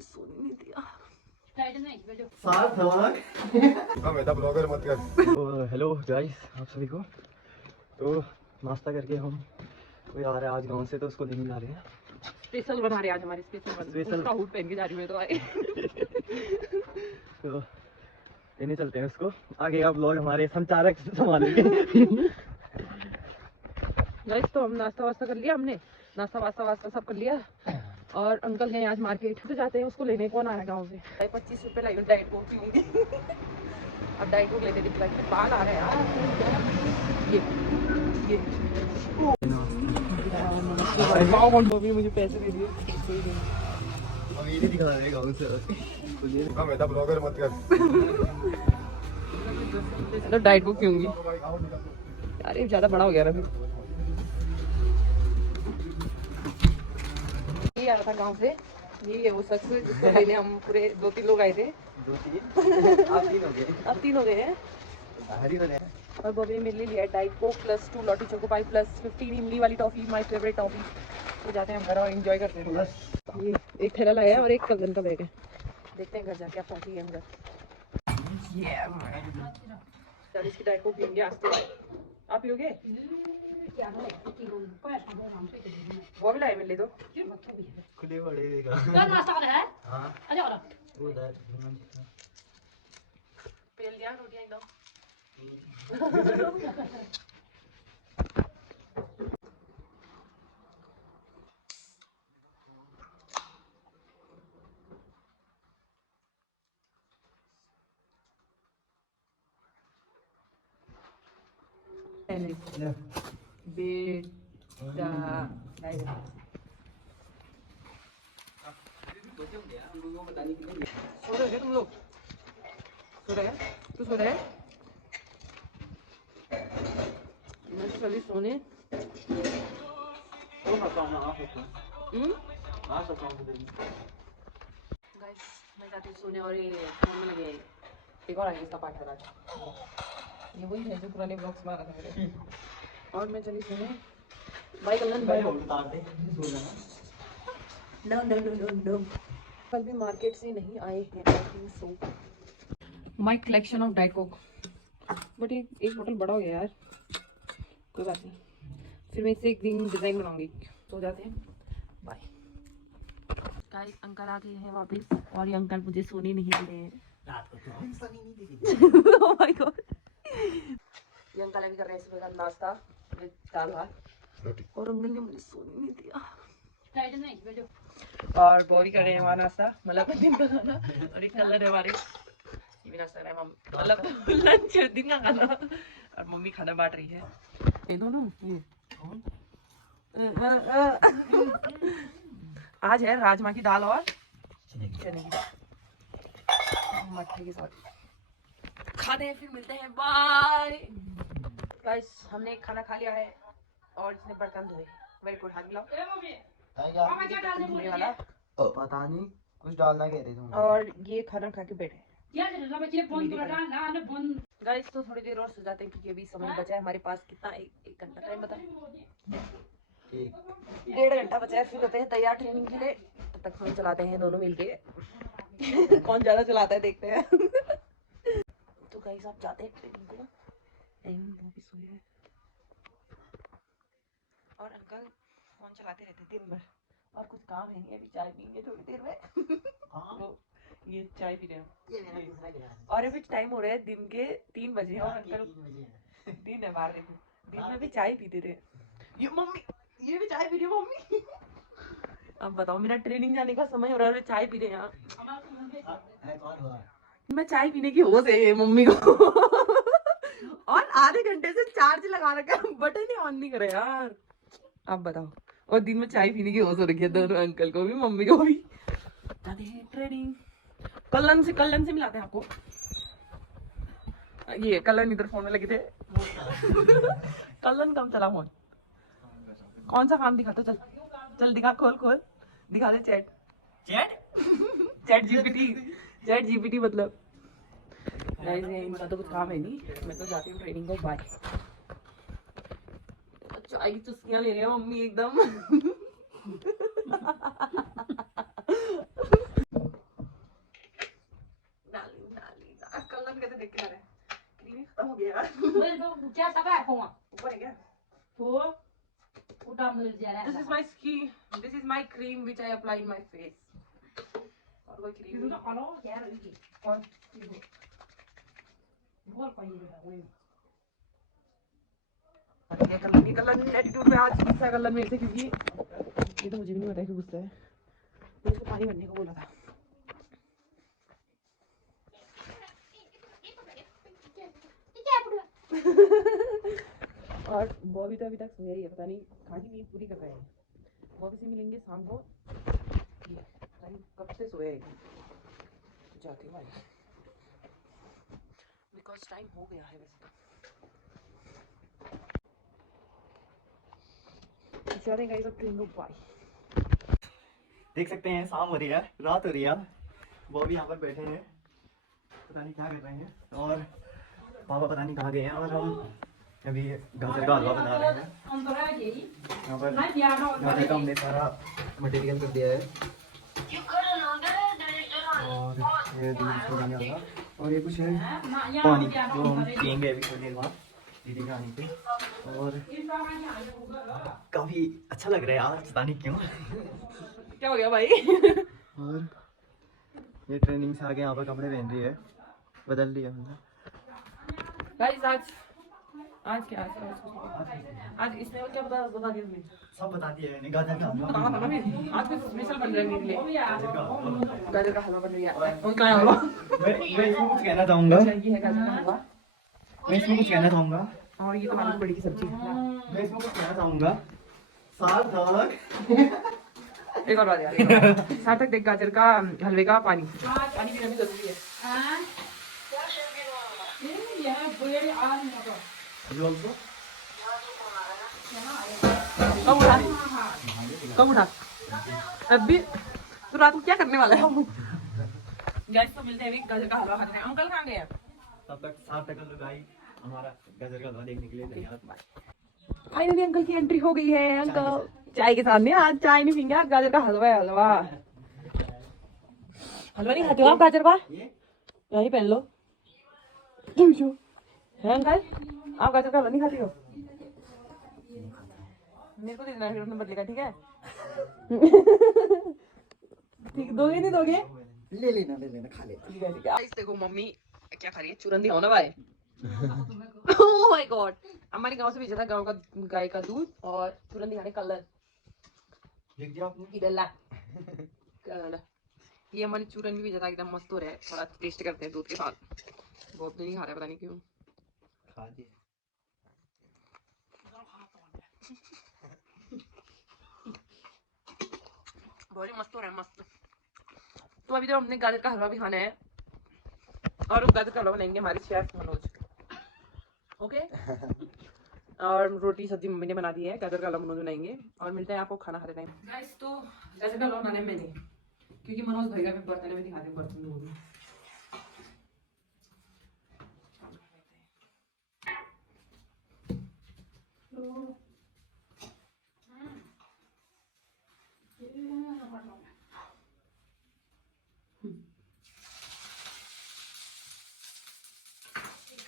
मुझे सोने नहीं दिया। ब्लॉगर मत कर। हेलो गाइस, आप सभी को। तो नाश्ता करके हम कोई आ रहा है आज गांव से, तो उसको लेने जा रहे हैं। स्पेशल बना रहे हैं आज हमारे स्पेशल उसका हुड पहन के जा रही हूँ मैं तो आए। तो लेने चलते हैं उसको। आगे का ब्लॉग हमारे संचालक संभालेंगे। गाइस तो हम नाश्ता वास्ता कर लिया, हमने नाश्ता वास्ता सब कर लिया और अंकल हैं आज मार्केट, तो जाते हैं उसको लेने। कौन आया गाँव से? 25 रुपए लाई डाइट कोक पीऊंगी। अब डाइट कोक लेते दिख रहा बाल आ रहे हैं यार। ये मुझे पैसे दे दिए। अब ये दिखा रहे हैं गाँव से। ब्लॉगर मत कर। तो डाइट कोक पीऊंगी यार, ये ज्यादा बड़ा हो गया ना। ये आया था गांव से, ये वो शख्स जिसको लेने हम पूरे 2-3 लोग आए थे। 2-3 अब 3 हो गए हैं। और बॉबी ने मिल लिया diet Coke plus 2 लॉटी choco pi plus 15 इमली वाली टॉफी, माय फेवरेट टॉफी। तो जाते हैं हम घर और एंजॉय करते हैं। ये एक थैला लाया है और एक कलगन का बैग है। देखते हैं घर जाके आप पहुंची है घर। चल इसकी डाइट कोक पियेंगे आज तो। आप पियोगे? वो भी लाए मिल ले दो। खुले बड़े देगा। नाश्ता कर रहा है? हां अरे वाला उधर पेल दिया रोटियां एकदम। सो रहे तुम लोग? सो रहे? तू सो रहे? मैं चली सोने। गाइस मैं जाती हूँ सोने और ये फोन में लगे एक और आगे इसका पार्ट करा। ये वही है जो पुराने ब्लॉग्स में आ रहा था मेरे। और मैं चली सोने। Bye kiln bye. नो कल भी मार्केट से नहीं आए हैं so my collection of diet Coke. But एक बोतल बड़ा हो गया यार, कोई बात नहीं, फिर मैं इससे एक दिन डिजाइन बनाऊंगी। तो जाते हैं, बाय। गाइस अंकल आ गए हैं वापस और ये अंकल मुझे सोने नहीं दे रहे हैं। रात को तो हम सोने नहीं देंगे। Oh my God. ये अंकल अभी कर रहे हैं सुबह का नाश्ता विद दाल भात और अंकल ने मुझे सोने नहीं दिया। और बॉबी कर रहे हैं वहाँ नाश्ता, मतलब दिन का खाना। और एक कलर है हमारे, ये भी नाश्ता कर रहे हैं मम्मी, मतलब लंच दिन का खाना। और मम्मी खाना बांट रही है। ये दोनों ये आज है राजमा की दाल और चने की दाल मट्ठे के साथ खाते हैं, फिर मिलते हैं, बाय। गाइस हमने खाना खा लिया है और इसने बर्तन धोए। वेरी गुड, हाथ मिलाओ। वाला पता नहीं कुछ डालना कह रहे थे। और ये खाना खा के बैठे। गाइस तो थोड़ी देर और सो जाते हैं क्योंकि अभी समय बचा है हमारे पास। कितना? एक घंटा टाइम बता, 1.5 घंटा बचा है, फिर होते हैं तैयार ट्रेनिंग के लिए। तब तक फोन चलाते हैं दोनों मिलके। कौन ज्यादा चलाता है देखते हैं। तो गाइस आप जाते हैं ट्रेनिंग को एंड वो भी सोए हैं और अंकल फोन चलाते रहते दिन भर और कुछ काम है नहीं। अभी चाय पीएंगे थोड़ी देर में। हाँ ये चाय पी रहे हैं और अभी टाइम हो रहा है दिन के 3 बजे और अंकल दिन है बाहर, देखो दिन में भी चाय पीते थे। ये मम्मी ये भी चाय पी रही है मम्मी। अब बताओ मेरा ट्रेनिंग जाने का समय हो रहा है, चाय पी रहे हैं। मैं चाय पीने की होश है मम्मी को। और आधे घंटे से चार्ज लगा रखा है, बटन ही ऑन नहीं करे यार। अब बताओ, और दिन में चाय पीने की होश हो रखी है दोनों, अंकल को भी मम्मी को भी। ट्रेनिंग कलन से मिलाते हैं आपको। ये कलन इधर फोन में लगे थे। कलन कम चला फोन। कौन सा काम दिखाते? चल चल दिखा, खोल दिखा दे। चैट जीपीटी मतलब। इनका तो कुछ काम है नहीं, मैं तो जाती हूँ ट्रेनिंग को, बाय। चाय की चुस्कियां ले रहे हैं मम्मी एकदम। कलर कैसे देख के आ रहा है, क्रीमी खत्म हो गया यार। क्या सब है फोन ऊपर है क्या? तो उठा मिल जा रहा है This is my cream which I apply in my face. और कोई क्रीम तो हेलो यार ये और बहुत पाई है वो ये कलर एटीट्यूड में आज गुस्सा है कलर मेरे से, क्योंकि ये तो मुझे भी नहीं पता कि गुस्सा है, तो इसको पानी भरने को बोला था। और बॉबी तो अभी तक सोया ही है, पता नहीं खाली नींद पूरी कर रहे हैं। बॉबी से मिलेंगे शाम को, पता नहीं कब से सोया है, जाती हूँ भाई बिकॉज टाइम हो गया है वैसे तो। चलें गाइस अब ट्रेन को बाय। देख सकते हैं शाम हो रही है, रात हो रही है, वो भी यहाँ पर बैठे हैं, पता नहीं क्या कर रहे हैं, और पापा पता नहीं कहाँ गए हैं, और हम अभी गाजर का हलवा बना रहे हैं। यहाँ पर गाजर का हमने सारा मटेरियल कर दिया है, और ये दूध को देने वाला, और ये कुछ है पानी जो हम पियेंगे अभी थोड़ी देर बाद दीदी के आने पे। और काफ़ी अच्छा लग रहा है यार, पता नहीं क्यों। क्या हो गया भाई? और ये ट्रेनिंग से आके यहाँ पर कपड़े पहन रही है, बदल लिया हमने। गाइस आज क्या आज इसने क्या बता दिया तुमने? सब बता दिया मैंने, गाजर का हलवा कहाँ था ना फिर? आज कुछ स्पेशल बन रहा है मेरे लिए, गाजर का हलवा। गाजर का हलवा बन रही है। और क्या हलवा? मैं इसमें कुछ कहना चाहूँगा, अच्छा ये है गाजर का हलवा, मैं इसमें कुछ कहना चाहूँगा, और ये तो आलू बड़ी की सब्जी। मैं इसमें कुछ कहना चाहूँगा। सार्थक एक और बात यार, सार्थक देख गाजर का हलवे का पानी पीना भी जरूरी है। अभी also कब उठा अभी तो रात को क्या करने वाला है? गाइस तो मिलते हैं अभी गाजर का हलवा खाने हैं। अंकल कहाँ गए हैं? तब तक सार्थक लोग आई हमारा गाजर का हलवा देखने के लिए धन्यवाद। फाइनली अंकल की एंट्री हो गई है। अंकल चाय के सामने, आज चाय नहीं पीएंगे, आज गाजर का हलवा है। हलवा नहीं खाते हो आप गाजर का? यही पहन लो है अंकल, आप गाजर का हलवा नहीं खाते हो? मेरे को दे देना फिर अपने बदले का, ठीक है? ठीक, दोगे नहीं दोगे? ले लेना खा ले। ठीक है ठीक है। इस देखो मम्मी क्या खा रही है, चूरन दिखाओ ना भाई। ओह माय गॉड, हमारे गांव से भेजा था, गांव का गाय का दूध और चूरन दिखाने कलर देख दिया आपने? इधर ला कलर। ये हमारे चूरन भी भेजा था, एकदम मस्त हो रहा है, थोड़ा टेस्ट करते हैं दूध के साथ। वो अब नहीं खा रहा है, पता नहीं क्यों। खा दिए। बहुत ही मस्त हो रहा है, मस्त। तो अभी तो हमने गाजर का हलवा भी खाना है, और गाजर का हलवा बनाएंगे हमारे शेफ मनोज, ओके? और रोटी सब्जी मम्मी ने बना दी है, गाजर का हलवा मनोज बनाएंगे, और मिलते हैं आपको खाना खाते टाइम। गाइस तो गाजर का हलवा बनाने मैंने, क्योंकि मनोज भैया में बर्तन में दिखा दे, बर्तन धो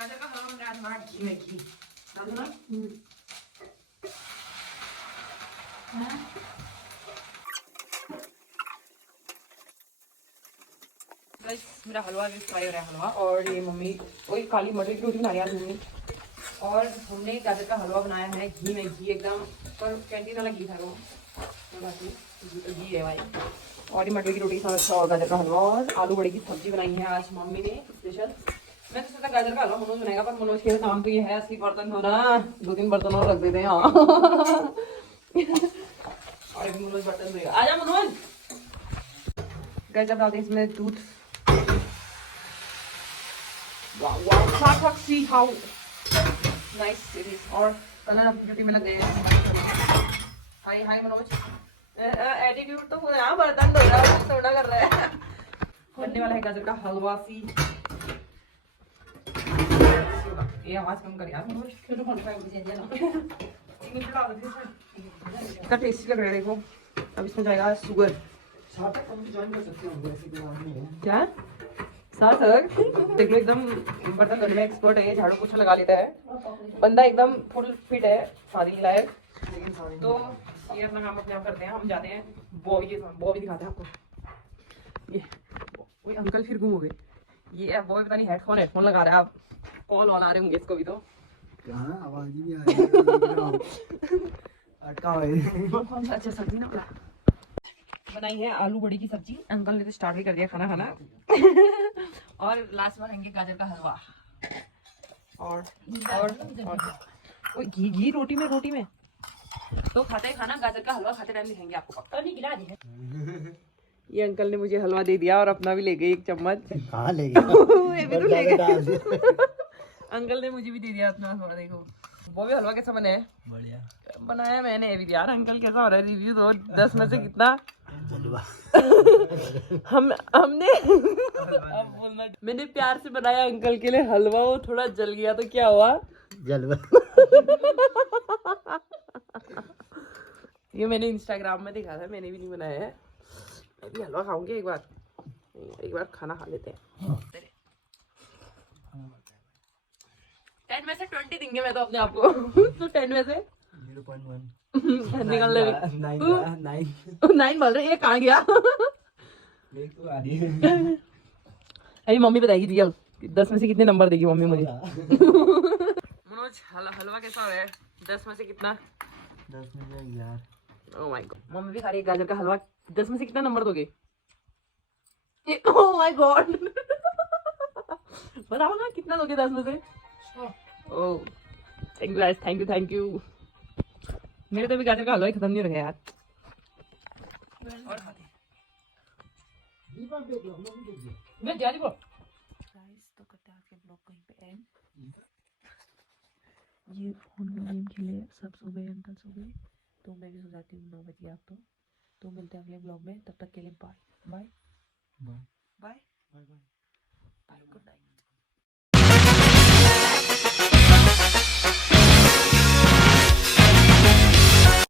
गाजर का हलवा बन रहा है हमारा घी में, घी डाल दो ना। गाइस मेरा हलवा भी फ्राई हो रहा है, हलवा। और ये मम्मी वही काली मटर की रोटी बना रही है आज मम्मी, और हमने गाजर का हलवा बनाया है घी में, घी एकदम पर कैंटीन वाला घी था वो, घी है भाई। और ये मटर की रोटी के साथ अच्छा, और गाजर का हलवा और आलू बड़ी की सब्जी बनाई है आज मम्मी ने स्पेशल। मैं तो सोचा गाजर का हलवा मनोज बनाएगा, पर मनोज के काम तो ये है असली बर्तन धोना, 2-3 बर्तन और रख देते हैं। हाँ और अभी मनोज बर्तन धोएगा, आजा मनोज। गाइस अब डालते हैं इसमें दूध। See how nice it is, और कलर अपनी ड्यूटी में लग गए हैं। हाय हाय मनोज, एटीट्यूड तो पूरा यहाँ बर्तन धो रहा है, सोना कर रहा है। बनने वाला है गाजर का हलवा सी। ये आवाज कम कर यार मनोज, इतना टेस्टी लग रहा है देखो। अब इसमें जाएगा शुगर। सार्थक हम भी ज्वाइन कर सकते हैं, ऐसी कोई बात नहीं है। क्या सार्थक देख लो एकदम बर्तन धोने में एक्सपर्ट है, झाड़ू पोछा लगा लेता है बंदा, एकदम फुल फिट है शादी के लायक। तो ये अपना काम अपने आप करते हैं, हम जाते हैं बॉबी के साथ, बॉबी दिखाते हैं आपको। ये वही अंकल फिर गुम हो गए, ये बॉबी पता नहीं हेडफोन लगा रहा है, आप कॉल ऑन आ रहे होंगे इसको भी। तो कहाँ आवाज ही नहीं आ रही अटका हुआ अच्छा सब्जी ना बनाई है आलू बड़ी की सब्जी, अंकल ने तो स्टार्ट भी कर दिया खाना खाना। और लास्ट में रहेंगे गाजर का हलवा और घी रोटी में तो खाते हैं खाना, गाजर का हलवा खाते टाइम दिखेंगे आपको। तो नहीं गिरा दे ये अंकल ने मुझे हलवा दे दिया और अपना भी ले गए एक चम्मच। कहाँ ले गया ये भी तो ले गए। अंकल ने मुझे भी दे दिया अपना हलवा। देखो वो भी हलवा कैसा बना है, बढ़िया बनाया मैंने भी यार। अंकल कैसा हो रहा है, रिव्यू दो 10 में से कितना। हमने अब बोलना, मैंने प्यार से बनाया अंकल के लिए हलवा, वो थोड़ा जल गया तो क्या हुआ, जलवा ये मैंने इंस्टाग्राम में देखा था, मैंने भी नहीं बनाया है। अभी हलवा खाऊंगी एक बार खाना खा लेते हैं। 10 में से 20 देंगे मैं तो अपने आप को। तो 10 में से 0.1 निकल ले 9 बोल रहे, ये कहाँ गया। अभी मम्मी बताएगी रियल 10 में से कितने नंबर देगी मम्मी मुझे। मनोज हलवा कैसा हो रहा है, 10 में से कितना। 10 में से 11। ओह माय गॉड, मम्मी भी खा रही है गाजर का हलवा, 10 में से कितना नंबर दोगे। ओह माय गॉड, बताओ ना कितना दोगे 10 में से। Oh thank you guys, thank you. मेरे तो भी गाजर का हलवा ही खत्म नहीं हो रहा यार। और खाते हैं मैं जा रही हूँ गाइस, तो करते हैं आज के ब्लॉग कहीं पे एंड। ये फोन में गेम खेले, सब सो गए, अंकल सो गए, तो मैं भी सो जाती हूँ 9 बजे। आप तो मिलते हैं अगले ब्लॉग में, तब तक के लिए bye bye bye bye, good night.